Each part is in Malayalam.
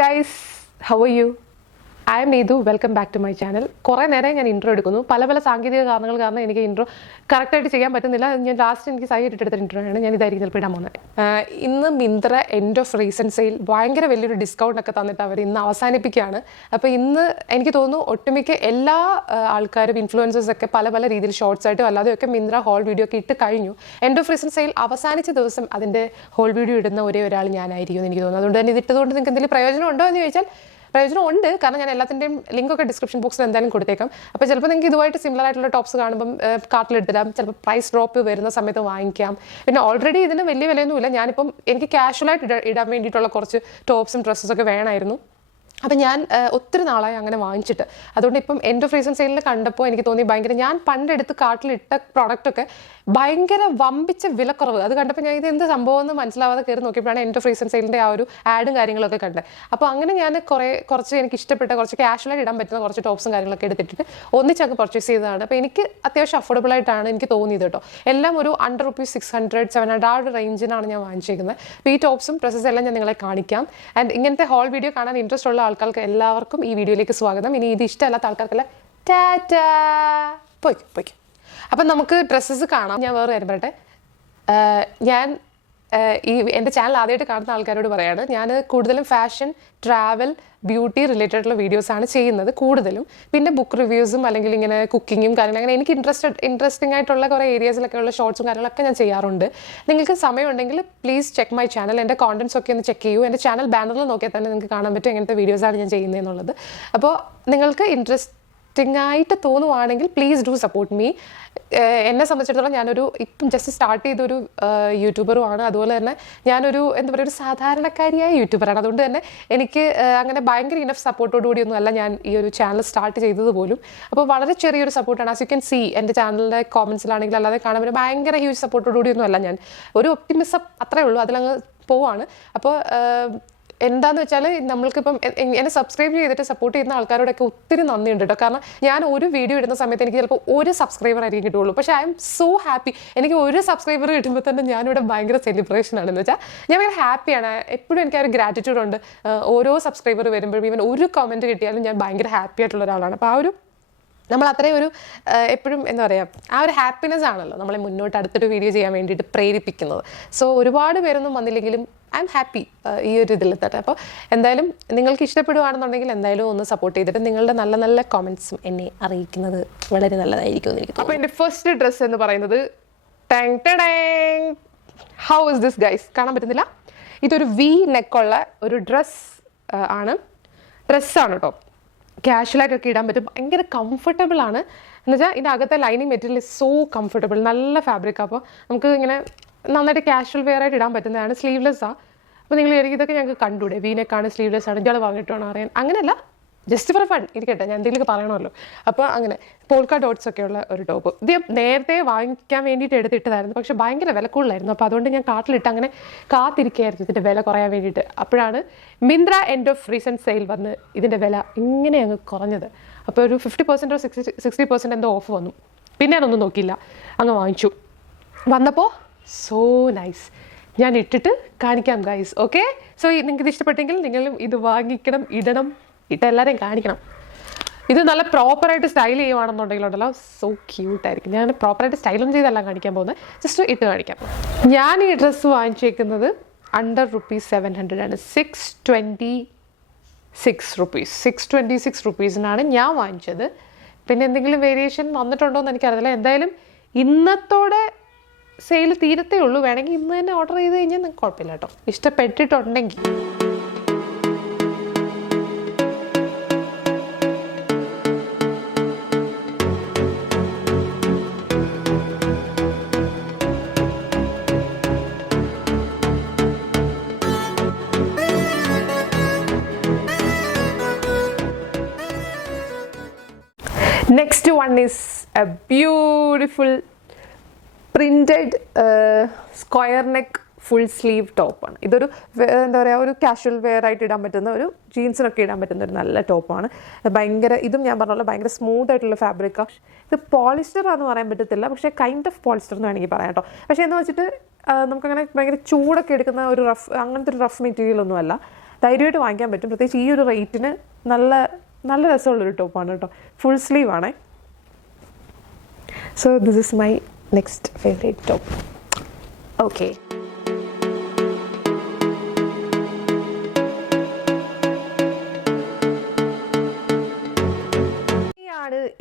guys, how are you? I am Needu. Welcome back to my channel. കുറേ നേരം ഞാൻ ഇൻട്രോ എടുക്കുന്നു. പല സാങ്കേതിക കാരണങ്ങൾ കാരണം എനിക്ക് ഇൻട്രോ കറക്റ്റായിട്ട് ചെയ്യാൻ പറ്റുന്നില്ല. ഞാൻ ലാസ്റ്റ് എനിക്ക് സൈഡ് എടുത്ത ഇൻട്രോ ആണ്. ഞാൻ ഇതായിരിക്കും ചിലപ്പോൾ ഇടാൻ പോകുന്നത്. ഇന്ന് Myntra end of recent sale ഭയങ്കര വലിയൊരു ഡിസ്കൗണ്ട് ഒക്കെ തന്നിട്ട് അവർ ഇന്ന് അവസാനിപ്പിക്കുകയാണ്. അപ്പോൾ ഇന്ന് എനിക്ക് തോന്നുന്നു ഒട്ടുമിക്ക എല്ലാ ആൾക്കാരും ഇൻഫ്ലുവൻസേഴ്സ് ഒക്കെ പല രീതിയിൽ ഷോർട്സ് ആയിട്ടും അല്ലാതെയൊക്കെ മിന്ത്ര ഹോൾ വീഡിയോ ഒക്കെ ഇട്ട് കഴിഞ്ഞു. എൻഡ് ഓഫ് റീസെൻറ്റ് സെയിൽ അവസാനിച്ച ദിവസം അതിൻ്റെ ഹോൾ വീഡിയോ ഇടുന്ന ഒരേ ഒരാൾ ഞാനായിരിക്കും എന്ന് എനിക്ക് തോന്നുന്നു. അതുകൊണ്ട് തന്നെ ഇത് ഇട്ടതുകൊണ്ട് നിങ്ങൾക്ക് എന്തെങ്കിലും പ്രയോജനം ഉണ്ടോ എന്ന് ചോദിച്ചാൽ പ്രയോജനം ഉണ്ട്. കാരണം ഞാൻ എല്ലാത്തിൻ്റെയും ലിങ്കൊക്കെ ഡിസ്ക്രിപ്ഷൻ ബോക്സിൽ എന്തായാലും കൊടുത്തേക്കാം. അപ്പോൾ ചിലപ്പോൾ നിങ്ങൾക്ക് ഇതുമായിട്ട് സിമിലർ ആയിട്ടുള്ള ടോപ്സ് കാണുമ്പം കാർട്ടിലെടുത്തിടാം. ചിലപ്പോൾ പ്രൈസ് ഡ്രോപ്പ് വരുന്ന സമയത്ത് വാങ്ങിക്കാം. പിന്നെ ഓൾറെഡി ഇതിന് വലിയ വിലയൊന്നുമില്ല. ഞാനിപ്പം എനിക്ക് കാഷ്വലായിട്ട് ഇടാൻ വേണ്ടിയിട്ടുള്ള കുറച്ച് ടോപ്സും ഡ്രസ്സസൊക്കെ വേണമായിരുന്നു. അപ്പം ഞാൻ ഒത്തിരി നാളായി അങ്ങനെ വാങ്ങിച്ചിട്ട്. അതുകൊണ്ട് ഇപ്പം എൻഡ് ഓഫ് റീസെൻറ്റ് സെയിലിൽ കണ്ടപ്പോൾ എനിക്ക് തോന്നി ഭയങ്കര ഞാൻ പണ്ടെടുത്ത് കാർട്ടിലിട്ട പ്രോഡക്റ്റൊക്കെ ഭയങ്കര വമ്പിച്ച വിലക്കുറവ്. അത് കണ്ടപ്പോൾ ഞാൻ ഇത് എന്ത് സംഭവം എന്ന് മനസ്സിലാവാതെ കയറി നോക്കിയപ്പോഴാണ് എൻഡ് ഓഫ് റീസെൻറ്റ് സെയിലിൻ്റെ ആ ഒരു ആഡും കാര്യങ്ങളൊക്കെ കണ്ടത്. അപ്പോൾ അങ്ങനെ ഞാൻ കുറച്ച് എനിക്ക് ഇഷ്ടപ്പെട്ട കുറച്ച് കാഷ്വലായിട്ട് ഇടാൻ പറ്റുന്ന കുറച്ച് ടോപ്സും കാര്യങ്ങളൊക്കെ എടുത്തിട്ട് ഒന്നിച്ചൊക്കെ പർച്ചേസ് ചെയ്തതാണ്. അപ്പോൾ എനിക്ക് അത്യാവശ്യം അഫോർഡബിൾ ആയിട്ടാണ് എനിക്ക് തോന്നിയത് കേട്ടോ. എല്ലാം ഒരു under ₹600, 700 ആ ഒരു റേഞ്ചിനാണ് ഞാൻ വാങ്ങിച്ചേക്കുന്നത്. അപ്പോൾ ഈ ടോപ്സും ഡ്രസ്സസ് എല്ലാം ഞാൻ നിങ്ങളെ കാണിക്കാം. ആൻഡ് ഇങ്ങനത്തെ ഹോൾ വീഡിയോ കാണാൻ ഇൻട്രസ്റ്റ് ഉള്ള ആൾക്കാർക്ക് എല്ലാവർക്കും ഈ വീഡിയോയിലേക്ക് സ്വാഗതം. ഇനി ഇത് ഇഷ്ടമല്ലാത്ത ആൾക്കാർക്കെല്ലാം ടാറ്റാ പോയിക്കും. അപ്പം നമുക്ക് ഡ്രസ്സസ് കാണാം. ഞാൻ വേറെ കാര്യം പറയട്ടെ, ഞാൻ ഈ എൻ്റെ ചാനൽ ആദ്യമായിട്ട് കാണുന്ന ആൾക്കാരോട് പറയാണ്, ഞാൻ കൂടുതലും ഫാഷൻ, ട്രാവൽ, ബ്യൂട്ടി റിലേറ്റഡുള്ള വീഡിയോസാണ് ചെയ്യുന്നത് കൂടുതലും. പിന്നെ ബുക്ക് റിവ്യൂസും അല്ലെങ്കിൽ ഇങ്ങനെ കുക്കിങ്ങും കാര്യങ്ങളും അങ്ങനെ എനിക്ക് ഇൻട്രസ്റ്റിംഗ് ആയിട്ടുള്ള കുറേ ഏരിയാസിലൊക്കെ ഉള്ള ഷോർട്സും കാര്യങ്ങളൊക്കെ ഞാൻ ചെയ്യാറുണ്ട്. നിങ്ങൾക്ക് സമയമുണ്ടെങ്കിൽ പ്ലീസ് ചെക്ക് മൈ ചാനൽ. എൻ്റെ കോണ്ടൻസ് ഒക്കെ ഒന്ന് ചെക്ക് ചെയ്യൂ. എൻ്റെ ചാനൽ ബാനറിൽ നോക്കിയാൽ തന്നെ നിങ്ങൾക്ക് കാണാൻ പറ്റും എങ്ങനത്തെ വീഡിയോസാണ് ഞാൻ ചെയ്യുന്നതെന്നുള്ളത്. അപ്പോൾ നിങ്ങൾക്ക് ആയിട്ട് തോന്നുവാണെങ്കിൽ പ്ലീസ് ഡു സപ്പോർട്ട് മീ. എന്നെ സംബന്ധിച്ചിടത്തോളം ഞാനൊരു ഇപ്പം ജസ്റ്റ് സ്റ്റാർട്ട് ചെയ്തൊരു യൂട്യൂബറുമാണ്. അതുപോലെ തന്നെ ഞാനൊരു എന്താ പറയുക, ഒരു സാധാരണക്കാരിയായ യൂട്യൂബറാണ്. അതുകൊണ്ട് തന്നെ എനിക്ക് അങ്ങനെ ഭയങ്കര ഇനഫ് സപ്പോർട്ടോടുകൂടിയൊന്നും അല്ല ഞാൻ ഈ ഒരു ചാനൽ സ്റ്റാർട്ട് ചെയ്തത് പോലും. അപ്പോൾ വളരെ ചെറിയൊരു സപ്പോർട്ടാണ്. ആസ് യു ക്യാൻ സീ എൻ്റെ ചാനലിൻ്റെ കോമൻസിലാണെങ്കിൽ അല്ലാതെ കാണാൻ പറ്റും ഭയങ്കര ഹ്യൂജ് സപ്പോർട്ടോടുകൂടിയൊന്നും അല്ല ഞാൻ. ഒരു ഒപ്റ്റിമിസം അത്രേ ഉള്ളൂ, അതിലങ്ങ് പോവാണ്. അപ്പോൾ എന്താണെന്ന് വെച്ചാൽ നമ്മൾക്കിപ്പം എന്നെ സബ്സ്ക്രൈബ് ചെയ്തിട്ട് സപ്പോർട്ട് ചെയ്യുന്ന ആൾക്കാരോടൊക്കെ ഒത്തിരി നന്ദിയുണ്ട് കേട്ടോ. കാരണം ഞാൻ ഒരു വീഡിയോ ഇടുന്ന സമയത്ത് എനിക്ക് ചിലപ്പോൾ ഒരു സബ്സ്ക്രൈബർ ആയിരിക്കും കിട്ടുള്ളൂ. പക്ഷേ ഐ എം സോ ഹാപ്പി. എനിക്ക് ഒരു സബ്സ്ക്രൈബർ കിട്ടുമ്പോൾ തന്നെ ഞാനിവിടെ ഭയങ്കര സെലിബ്രേഷൻ ആണെന്ന് വെച്ചാൽ ഞാൻ ഭയങ്കര ഹാപ്പിയാണ്. എപ്പോഴും എനിക്ക് ആ ഒരു ഗ്രാറ്റിറ്റ്യൂഡ് ഉണ്ട്. ഓരോ സബ്സ്ക്രൈബർ വരുമ്പോഴും ഈവൻ ഒരു കമൻറ്റ് കിട്ടിയാലും ഞാൻ ഭയങ്കര ഹാപ്പി ആയിട്ടുള്ള ഒരാളാണ്. അപ്പോൾ ആ ഒരു നമ്മൾ അത്രയും ഒരു എപ്പോഴും എന്താ പറയുക, ആ ഒരു ഹാപ്പിനെസ് ആണല്ലോ നമ്മളെ മുന്നോട്ട് അടുത്തൊരു വീഡിയോ ചെയ്യാൻ വേണ്ടിയിട്ട് പ്രേരിപ്പിക്കുന്നത്. സോ ഒരുപാട് പേരൊന്നും വന്നില്ലെങ്കിലും ഐ എം ഹാപ്പി ഈ ഒരു ഇതിലെത്തട്ടെ. അപ്പോൾ എന്തായാലും നിങ്ങൾക്ക് ഇഷ്ടപ്പെടുകയാണെന്നുണ്ടെങ്കിൽ എന്തായാലും ഒന്ന് സപ്പോർട്ട് ചെയ്തിട്ട് നിങ്ങളുടെ നല്ല കോമെൻറ്റ്സും എന്നെ അറിയിക്കുന്നത് വളരെ നല്ലതായിരിക്കും എന്ന് എനിക്ക് തോന്നുന്നു. അപ്പോൾ എൻ്റെ ഫസ്റ്റ് ഡ്രസ്സ് എന്ന് പറയുന്നത് ഹൗ ഇസ് ദിസ് ഗൈസ്, കാണാൻ പറ്റുന്നില്ല. ഇതൊരു വി നെക്കുള്ള ഒരു ഡ്രസ്സാണ് കേട്ടോ. കാഷ്വലായിട്ടൊക്കെ ഇടാൻ പറ്റും. ഭയങ്കര കംഫർട്ടബിൾ ആണ്. എന്നുവെച്ചാൽ ഇതിൻ്റെ അകത്തെ ലൈനിങ് മെറ്റീരിയൽ സോ കംഫർട്ടബിൾ, നല്ല ഫാബ്രിക്. അപ്പോൾ നമുക്ക് ഇങ്ങനെ നന്നായിട്ട് കാഷ്വൽ വെയർ ആയിട്ട് ഇടാൻ പറ്റുന്നതാണ്. സ്ലീവ്ലെസ്സാണ്. അപ്പോൾ നിങ്ങൾ ഇതൊക്കെ ഞങ്ങൾക്ക് കണ്ടൂടെ, വീനെക്കാണ്, സ്ലീവ്ലെസ് ആണ്, ഇയാൾ വാങ്ങിയിട്ടാണ് അറിയാൻ. അങ്ങനെയല്ല, ജസ്റ്റ് ഫോർ ഫൺ ഇരിക്കട്ടെ, ഞാൻ എന്തെങ്കിലുമൊക്കെ പറയണമല്ലോ. അപ്പോൾ അങ്ങനെ പോൾക്ക ഡോട്ട്സ് ഒക്കെ ഉള്ള ഒരു ടോപ്പ്. ഇത് നേരത്തെ വാങ്ങിക്കാൻ വേണ്ടിയിട്ട് എടുത്തിട്ടതായിരുന്നു, പക്ഷേ ഭയങ്കര വില കൂടുതലായിരുന്നു. അപ്പോൾ അതുകൊണ്ട് ഞാൻ കാർട്ടിലിട്ട് അങ്ങനെ കാത്തിരിക്കുകയായിരുന്നു ഇതിൻ്റെ വില കുറയാൻ വേണ്ടിയിട്ട്. അപ്പോഴാണ് Myntra end of recent sale വന്ന് ഇതിൻ്റെ വില ഇങ്ങനെ അങ്ങ് കുറഞ്ഞത്. അപ്പോൾ ഒരു 50% 60% എന്തോ ഓഫ് വന്നു. പിന്നെ അതൊന്നും നോക്കിയില്ല, അങ്ങ് വാങ്ങിച്ചു. വന്നപ്പോൾ സോ നൈസ്. ഞാൻ ഇട്ടിട്ട് കാണിക്കാം ഗൈസ്. ഓക്കെ, സോ നിങ്ങൾക്ക് ഇത് ഇഷ്ടപ്പെട്ടെങ്കിൽ നിങ്ങളും ഇത് വാങ്ങിക്കണം, ഇടണം, എല്ലാവരെയും കാണിക്കണം. ഇത് നല്ല പ്രോപ്പറായിട്ട് സ്റ്റൈൽ ചെയ്യുവാണെന്നുണ്ടെങ്കിലുണ്ടല്ലോ സോ ക്യൂട്ടായിരിക്കും. ഞാൻ പ്രോപ്പറായിട്ട് സ്റ്റൈലൊന്നും ചെയ്തല്ല കാണിക്കാൻ പോകുന്നത്, ജസ്റ്റ് ഇട്ട് കാണിക്കാം. ഞാൻ ഈ ഡ്രസ്സ് വാങ്ങിച്ചേക്കുന്നത് under ₹700 ആണ്. 626 rupees ഞാൻ വാങ്ങിച്ചത്. പിന്നെ എന്തെങ്കിലും വേരിയേഷൻ വന്നിട്ടുണ്ടോ എന്ന് എനിക്കറിയില്ല. എന്തായാലും ഇന്നത്തോടെ സെയിൽ തീരത്തേ ഉള്ളൂ. വേണമെങ്കിൽ ഇന്ന് തന്നെ ഓർഡർ ചെയ്ത് കഴിഞ്ഞാൽ നിങ്ങൾക്ക് കുഴപ്പമില്ല കേട്ടോ, ഇഷ്ടപ്പെട്ടിട്ടുണ്ടെങ്കിൽ. Next one is a beautiful printed square neck full sleeve ടോപ്പാണ്. ഇതൊരു എന്താ പറയുക, ഒരു കാഷ്വൽ വെയർ ആയിട്ട് ഇടാൻ പറ്റുന്ന, ഒരു ജീൻസിനൊക്കെ ഇടാൻ പറ്റുന്ന ഒരു നല്ല ടോപ്പാണ്. ഭയങ്കര ഇതും ഞാൻ പറഞ്ഞ പോലെ ഭയങ്കര സ്മൂത്ത് ആയിട്ടുള്ള ഫാബ്രിക്കാണ്. ഇത് പോളിസ്റ്റർ ആണെന്ന് പറയാൻ പറ്റത്തില്ല, പക്ഷേ കൈൻഡ് ഓഫ് പോളിസ്റ്റർ എന്ന് വേണമെങ്കിൽ പറയാം കേട്ടോ. പക്ഷേ എന്ന് വെച്ചിട്ട് നമുക്കങ്ങനെ ഭയങ്കര ചൂടൊക്കെ എടുക്കുന്ന ഒരു അങ്ങനത്തെ ഒരു റഫ് മെറ്റീരിയൽ ഒന്നുമല്ല. ധൈര്യമായിട്ട് വാങ്ങിക്കാൻ പറ്റും. പ്രത്യേകിച്ച് ഈ ഒരു റേറ്റിന് നല്ല നല്ല രസമുള്ളൊരു ടോപ്പാണ് കേട്ടോ. ഫുൾ സ്ലീവ് ആണ്. So this is my next favourite top. Okay,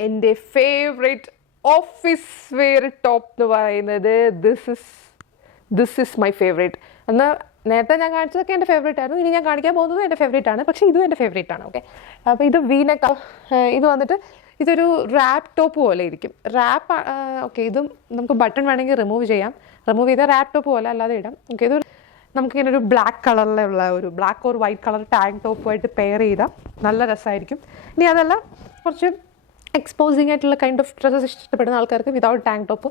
എൻ്റെ ഫേവറേറ്റ് ഓഫീസ് വെയർ ടോപ്പ് എന്ന് പറയുന്നത് ദിസ് ഇസ് മൈ ഫേവറേറ്റ്. എന്നാൽ നേരത്തെ ഞാൻ കാണിച്ചതൊക്കെ എൻ്റെ ഫേവറേറ്റ് ആയിരുന്നു. ഇനി ഞാൻ കാണിക്കാൻ പോകുന്നത് എൻ്റെ ഫേവറേറ്റ് ആണ്, പക്ഷേ ഇതും എൻ്റെ ഫേവറേറ്റ് ആണ്. ഓക്കെ, അപ്പോൾ ഇത് വീനെക്ക്. ഇത് വന്നിട്ട് ഇതൊരു റാപ്പ് ടോപ്പ് പോലെ ഇരിക്കും. റാപ്പ് ഓക്കെ, ഇതും നമുക്ക് ബട്ടൺ വേണമെങ്കിൽ റിമൂവ് ചെയ്യാം. റിമൂവ് ചെയ്താൽ റാപ്പ് ടോപ്പ് പോലെ അല്ലാതെ ഇടാം. ഓക്കെ, ഇത് നമുക്കിങ്ങനെ ഒരു ബ്ലാക്ക് കളറിലുള്ള ഒരു black or white colour tank ടോപ്പുമായിട്ട് പെയർ ചെയ്താൽ നല്ല രസമായിരിക്കും. ഇനി അതല്ല, കുറച്ച് എക്സ്പോസിങ് ആയിട്ടുള്ള കൈൻഡ് ഓഫ് ഡ്രസ്സസ് ഇഷ്ടപ്പെടുന്ന ആൾക്കാർക്ക് without tank top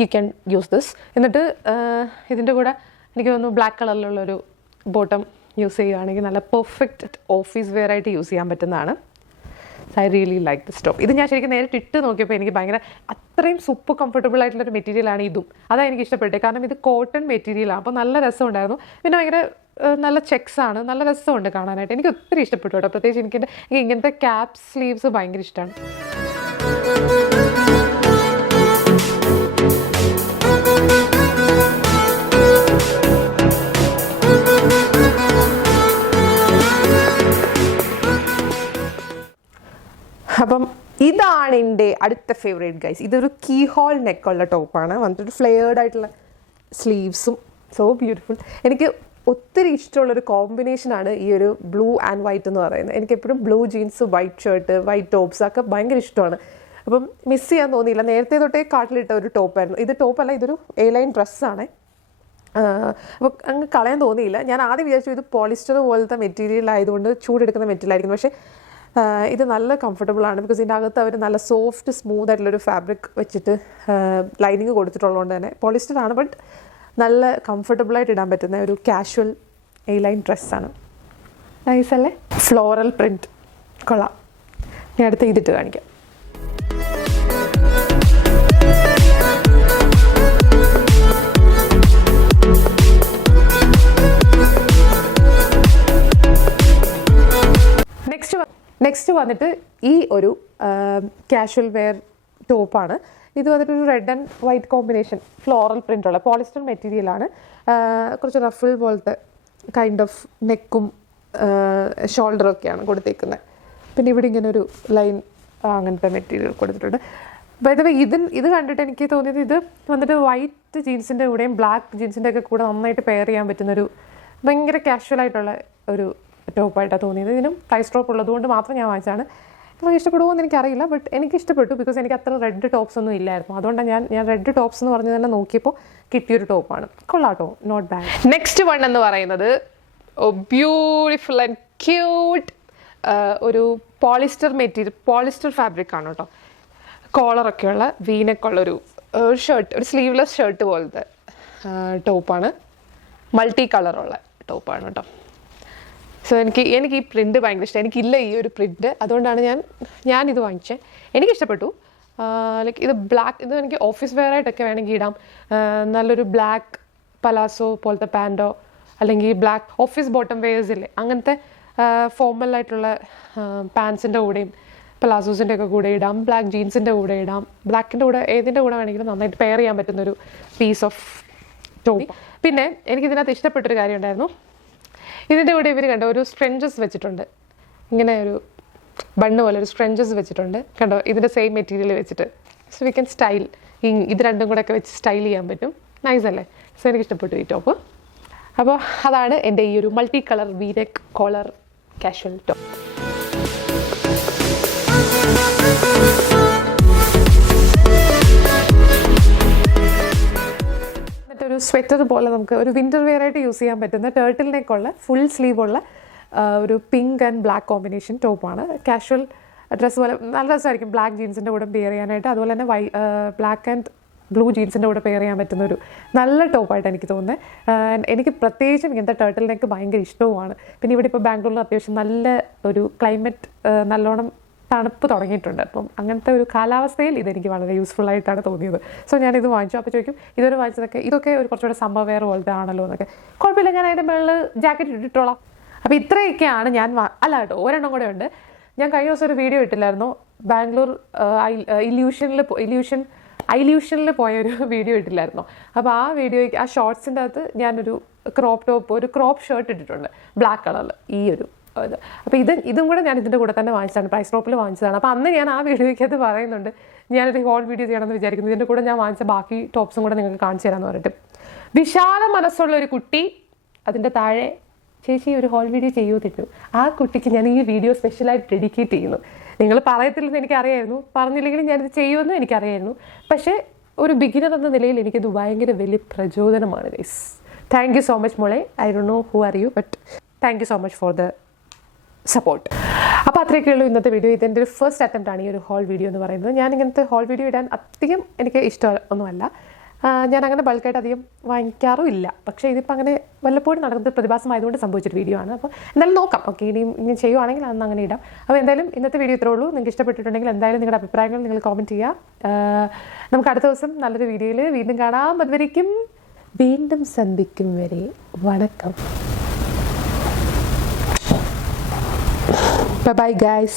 you can use this. എന്നിട്ട് ഇതിൻ്റെ കൂടെ എനിക്ക് തോന്നുന്നു ബ്ലാക്ക് കളറിലുള്ളൊരു ബോട്ടം യൂസ് ചെയ്യുകയാണെങ്കിൽ നല്ല പെർഫെക്റ്റ് ഓഫീസ് വെയർ ആയിട്ട് യൂസ് ചെയ്യാൻ പറ്റുന്നതാണ്. I really like this top. ഇത് ഞാൻ ശരിക്കും നേരിട്ട് ഇട്ട് നോക്കിയപ്പോൾ എനിക്ക് ഭയങ്കര അത്രയും സൂപ്പർ കംഫർട്ടബിൾ ആയിട്ടുള്ളൊരു മെറ്റീരിയലാണ് ഇതും. അതാണ് എനിക്ക് ഇഷ്ടപ്പെട്ടത്. കാരണം ഇത് കോട്ടൺ മെറ്റീരിയലാണ്. അപ്പോൾ നല്ല രസമുണ്ടായിരുന്നു. പിന്നെ ഭയങ്കര നല്ല ചെക്സ് ആണ്, നല്ല രസമുണ്ട് കാണാനായിട്ട്. എനിക്ക് ഒത്തിരി ഇഷ്ടപ്പെട്ടു കേട്ടോ. പ്രത്യേകിച്ച് എനിക്ക് ഇങ്ങനത്തെ ക്യാപ് സ്ലീവ്സ് ഭയങ്കര ഇഷ്ടമാണ്. അപ്പം ഇതാണ് എൻ്റെ അടുത്ത ഫേവറേറ്റ് ഗൈസ്. ഇതൊരു കീ ഹോൾ നെക്കുള്ള ടോപ്പാണ്. വന്നിട്ടൊരു ഫ്ലെയർഡ് ആയിട്ടുള്ള സ്ലീവ്സും. So beautiful. എനിക്ക് ഒത്തിരി ഇഷ്ടമുള്ളൊരു കോമ്പിനേഷനാണ് ഈ ഒരു ബ്ലൂ ആൻഡ് വൈറ്റ് എന്ന് പറയുന്നത്. എനിക്കെപ്പോഴും blue jeans, white shirt, white tops ഒക്കെ ഭയങ്കര ഇഷ്ടമാണ്. അപ്പം മിസ് ചെയ്യാൻ തോന്നിയില്ല. നേരത്തെ തൊട്ടേ കാട്ടിലിട്ട ഒരു ടോപ്പായിരുന്നു. ഇത് ടോപ്പല്ല, ഇതൊരു എ-ലൈൻ ഡ്രസ്സാണ്. അപ്പോൾ അങ്ങ് കളയാൻ തോന്നിയില്ല. ഞാൻ ആദ്യം വിചാരിച്ചു ഇത് പോളിസ്റ്റർ പോലത്തെ മെറ്റീരിയൽ ആയതുകൊണ്ട് ചൂടെടുക്കുന്ന മെറ്റീരിയൽ ആയിരിക്കും. പക്ഷേ ഇത് നല്ല കംഫർട്ടബിളാണ്. ബിക്കോസ് ഇതിൻ്റെ അകത്ത് അവർ നല്ല സോഫ്റ്റ് സ്മൂത്ത് ആയിട്ടുള്ളൊരു ഫാബ്രിക് വെച്ചിട്ട് ലൈനിങ് കൊടുത്തിട്ടുള്ളതുകൊണ്ട് തന്നെ പോളിസ്റ്റർ ആണ്, ബട്ട് നല്ല കംഫർട്ടബിളായിട്ട് ഇടാൻ പറ്റുന്ന ഒരു കാഷ്വൽ എ-ലൈൻ ഡ്രസ്സാണ്. നൈസ് അല്ലേ? ഫ്ലോറൽ പ്രിൻറ്റ് കൊള്ളാം. ഞാൻ അടുത്ത് ഇതിട്ട് കാണിക്കാം. നെക്സ്റ്റ് വന്നിട്ട് ഈ ഒരു കാഷ്വൽ വെയർ ടോപ്പാണ്. ഇത് വന്നിട്ട് ഒരു red and white combination floral പ്രിൻ്റുള്ള പോളിസ്റ്റർ മെറ്റീരിയലാണ്. കുറച്ച് റഫിൾ പോലത്തെ കൈൻഡ് ഓഫ് നെക്കും ഷോൾഡറൊക്കെയാണ് കൊടുത്തേക്കുന്നത്. പിന്നെ ഇവിടെ ഇങ്ങനെ ഒരു ലൈൻ അങ്ങനത്തെ മെറ്റീരിയൽ കൊടുത്തിട്ടുണ്ട്. ബൈ ദ വേ ഇത് കണ്ടിട്ട് എനിക്ക് തോന്നിയത് ഇത് വന്നിട്ട് വൈറ്റ് ജീൻസിൻ്റെ കൂടെയും ബ്ലാക്ക് ജീൻസിൻ്റെ ഒക്കെ കൂടെ നന്നായിട്ട് പെയർ ചെയ്യാൻ പറ്റുന്നൊരു ഭയങ്കര കാഷ്വലായിട്ടുള്ള ഒരു ടോപ്പായിട്ടാണ് തോന്നിയത്. ഇതിനും പ്രൈസ് ഡ്രോപ്പ് ഉള്ളതുകൊണ്ട് മാത്രം ഞാൻ വാങ്ങിച്ചാണ്. നിങ്ങൾക്ക് ഇഷ്ടപ്പെടുമോ എന്ന് എനിക്കറിയില്ല, ബട്ട് എനിക്ക് ഇഷ്ടപ്പെട്ടു. ബിക്കോസ് എനിക്ക് അത്ര റെഡ് ടോപ്സ് ഒന്നും ഇല്ലായിരുന്നു. അതുകൊണ്ടാണ് ഞാൻ റെഡ് ടോപ്സ് എന്ന് പറഞ്ഞ് തന്നെ നോക്കിയപ്പോൾ കിട്ടിയൊരു ടോപ്പാണ്. കൊള്ളാട്ടോ, നോട്ട് ബാഡ്. നെക്സ്റ്റ് വൺ എന്ന് പറയുന്നത് ബ്യൂട്ടിഫുൾ ആൻഡ് ക്യൂട്ട് ഒരു പോളിസ്റ്റർ ഫാബ്രിക് ആണ് കേട്ടോ. കോളറൊക്കെയുള്ള വീനൊക്കെയുള്ളൊരു ഷർട്ട്, ഒരു സ്ലീവ്ലെസ് ഷർട്ട് പോലത്തെ ടോപ്പാണ്. മൾട്ടി കളറുള്ള ടോപ്പാണ് കേട്ടോ. സോ എനിക്ക് ഈ പ്രിൻറ്റ് ഭയങ്കര ഇഷ്ടം. എനിക്കില്ല ഈ ഒരു പ്രിൻറ്റ്, അതുകൊണ്ടാണ് ഞാനിത് വാങ്ങിച്ചത്. എനിക്കിഷ്ടപ്പെട്ടു. ലൈക്ക് ഇത് ബ്ലാക്ക്, ഇത് എനിക്ക് ഓഫീസ് വെയർ ആയിട്ടൊക്കെ വേണമെങ്കിൽ ഇടാം. നല്ലൊരു ബ്ലാക്ക് പലാസോ പോലത്തെ പാൻറ്റോ അല്ലെങ്കിൽ ബ്ലാക്ക് ഓഫീസ് ബോട്ടം വെയേഴ്സ് ഇല്ലേ, അങ്ങനത്തെ ഫോർമലായിട്ടുള്ള പാൻസിൻ്റെ കൂടെയും പലാസോസിൻ്റെ ഒക്കെ കൂടെ ഇടാം. ബ്ലാക്ക് ജീൻസിൻ്റെ കൂടെ ഇടാം. ബ്ലാക്കിൻ്റെ കൂടെ ഏതിൻ്റെ കൂടെ വേണമെങ്കിലും നന്നായിട്ട് പെയർ ചെയ്യാൻ പറ്റുന്നൊരു പീസ് ഓഫ് ടോപ്പ്. പിന്നെ എനിക്കിതിനകത്ത് ഇഷ്ടപ്പെട്ടൊരു കാര്യം ഉണ്ടായിരുന്നു. ഇതിൻ്റെ കൂടെ ഇവർ കണ്ടോ ഒരു സ്ട്രെഞ്ചസ് വെച്ചിട്ടുണ്ട്. ഇങ്ങനെ ഒരു ബണ്ണ് പോലെ ഒരു സ്ട്രെഞ്ചസ് വെച്ചിട്ടുണ്ട് കണ്ടോ, ഇതിൻ്റെ സെയിം മെറ്റീരിയൽ വെച്ചിട്ട്. സോ വി ക്യാൻ സ്റ്റൈൽ, ഇത് രണ്ടും കൂടെ ഒക്കെ വെച്ച് സ്റ്റൈൽ ചെയ്യാൻ പറ്റും. നൈസ് അല്ലേ? സോ എനിക്ക് ഇഷ്ടപ്പെട്ടു ഈ ടോപ്പ്. അപ്പോൾ അതാണ് എൻ്റെ ഈ ഒരു multi colour V neck collar casual top. ഒരു സ്വെറ്റർ പോലെ നമുക്ക് ഒരു വിൻ്റർ വെയർ ആയിട്ട് യൂസ് ചെയ്യാൻ പറ്റുന്ന ടേർട്ടിൽ നെക്കുള്ള ഫുൾ സ്ലീവുള്ള ഒരു പിങ്ക് ആൻഡ് ബ്ലാക്ക് കോമ്പിനേഷൻ ടോപ്പാണ്. കാഷ്വൽ ഡ്രസ്സ് പോലെ നല്ല രസമായിരിക്കും ബ്ലാക്ക് ജീൻസിൻ്റെ കൂടെ പെയർ ചെയ്യാനായിട്ട്. അതുപോലെ തന്നെ ബ്ലാക്ക് ആൻഡ് ബ്ലൂ ജീൻസിൻ്റെ കൂടെ പെയർ ചെയ്യാൻ പറ്റുന്ന ഒരു നല്ല ടോപ്പായിട്ട് എനിക്ക് തോന്നുന്നത്. എനിക്ക് പ്രത്യേകിച്ചും ഇങ്ങനത്തെ ടേർട്ടിൽ നെക്ക് ഭയങ്കര ഇഷ്ടവുമാണ്. പിന്നെ ഇവിടെ ഇപ്പോൾ ബാംഗ്ലൂരിൽ അത്യാവശ്യം നല്ല ഒരു ക്ലൈമറ്റ്, നല്ലോണം തണുപ്പ് തുടങ്ങിയിട്ടുണ്ട്. അപ്പം അങ്ങനത്തെ ഒരു കാലാവസ്ഥയിൽ ഇതെനിക്ക് വളരെ യൂസ്ഫുൾ ആയിട്ടാണ് തോന്നിയത്. സോ ഞാനിത് വാങ്ങിച്ചു. അപ്പോൾ ചോദിക്കും ഇതൊക്കെ ഒരു കുറച്ചുകൂടെ സമ്മർ വെയർ പോലത്തെ ആണല്ലോ എന്നൊക്കെ. കുഴപ്പമില്ല, ഞാൻ അതിൻ്റെ മുകളിൽ ജാക്കറ്റ് ഇട്ടിട്ടോളാം. അപ്പോൾ ഇത്രയൊക്കെയാണ് ഞാൻ അല്ല കേട്ടോ, ഒരെണ്ണം കൂടെ ഉണ്ട്. ഞാൻ കഴിഞ്ഞ ദിവസം ഒരു വീഡിയോ ഇട്ടില്ലായിരുന്നു, ബാംഗ്ലൂർ ഇല്യൂഷനിൽ പോയൊരു വീഡിയോ ഇട്ടില്ലായിരുന്നു. അപ്പോൾ ആ വീഡിയോയ്ക്ക്, ആ ഷോർട്സിൻ്റെ അകത്ത് ഞാനൊരു ക്രോപ്പ് ഷർട്ട് ഇട്ടിട്ടുണ്ട് ബ്ലാക്ക് കളറിൽ, ഈ ഒരു ഇത്. അപ്പോൾ ഇതും കൂടെ ഞാൻ ഇതിൻ്റെ കൂടെ തന്നെ വാങ്ങിച്ചതാണ്, പ്രൈസ് ഡ്രോപ്പിൽ വാങ്ങിച്ചതാണ്. അപ്പോൾ അന്ന് ഞാൻ ആ വീഡിയോയ്ക്കകത്ത് പറയുന്നുണ്ട് ഞാനൊരു ഹോൾ വീഡിയോ ചെയ്യണമെന്ന് വിചാരിക്കുന്നു, ഇതിൻ്റെ കൂടെ ഞാൻ വാങ്ങിച്ച ബാക്കി ടോപ്സും കൂടെ നിങ്ങൾക്ക് കാണിച്ചു തരാമെന്ന് പറഞ്ഞിട്ട്. വിശാല മനസ്സുള്ള ഒരു കുട്ടി അതിൻ്റെ താഴെ ചേച്ചി ഒരു ഹോൾ വീഡിയോ ചെയ്യുമെന്നിട്ടു. ആ കുട്ടിക്ക് ഞാൻ ഈ വീഡിയോ സ്പെഷ്യലായിട്ട് ഡെഡിക്കേറ്റ് ചെയ്യുന്നു. നിങ്ങൾ പറയത്തില്ലെന്ന് എനിക്കറിയായിരുന്നു, പറഞ്ഞില്ലെങ്കിലും ഞാനിത് ചെയ്യുമെന്ന് എനിക്കറിയായിരുന്നു. പക്ഷേ ഒരു ബിഗിനർ എന്ന നിലയിൽ എനിക്കിത് ഭയങ്കര വലിയ പ്രചോദനമാണ് guys. Thank you so much മോളെ. I don't know who are you, but thank you so much for the support. അപ്പോൾ അത്രയൊക്കെയുള്ളൂ ഇന്നത്തെ വീഡിയോ. ഇതെൻ്റെ ഒരു ഫസ്റ്റ് അറ്റംപ്റ്റ് ആണ് ഈ ഒരു ഹോൾ വീഡിയോ എന്ന് പറയുന്നത്. ഞാൻ ഇങ്ങനത്തെ ഹോൾ വീഡിയോ ഇടാൻ അധികം എനിക്ക് ഇഷ്ടം ഒന്നുമല്ല. ഞാൻ അങ്ങനെ ബൾക്കായിട്ട് അധികം വാങ്ങിക്കാറുമില്ല. പക്ഷേ ഇതിപ്പോൾ അങ്ങനെ വല്ലപ്പോഴും നടക്കുന്നത് പ്രതിഭാസമായതുകൊണ്ട് സംഭവിച്ചൊരു വീഡിയോ ആണ്. അപ്പോൾ എന്തായാലും നോക്കാം. ഓക്കെ, ഇനി ചെയ്യുവാണെങ്കിൽ അന്ന് അങ്ങനെ ഇടാം. അപ്പോൾ എന്തായാലും ഇന്നത്തെ വീഡിയോ ഇത്രേ ഉള്ളൂ. നിങ്ങൾക്ക് ഇഷ്ടപ്പെട്ടിട്ടുണ്ടെങ്കിൽ എന്തായാലും നിങ്ങളുടെ അഭിപ്രായങ്ങൾ നിങ്ങൾ കോമെൻറ്റ് ചെയ്യുക. നമുക്ക് അടുത്ത ദിവസം നല്ലൊരു വീഡിയോയിൽ വീണ്ടും കാണാം. അതുവരേക്കും വീണ്ടും സന്ധിക്കും വരെ വണക്കം. Bye bye guys.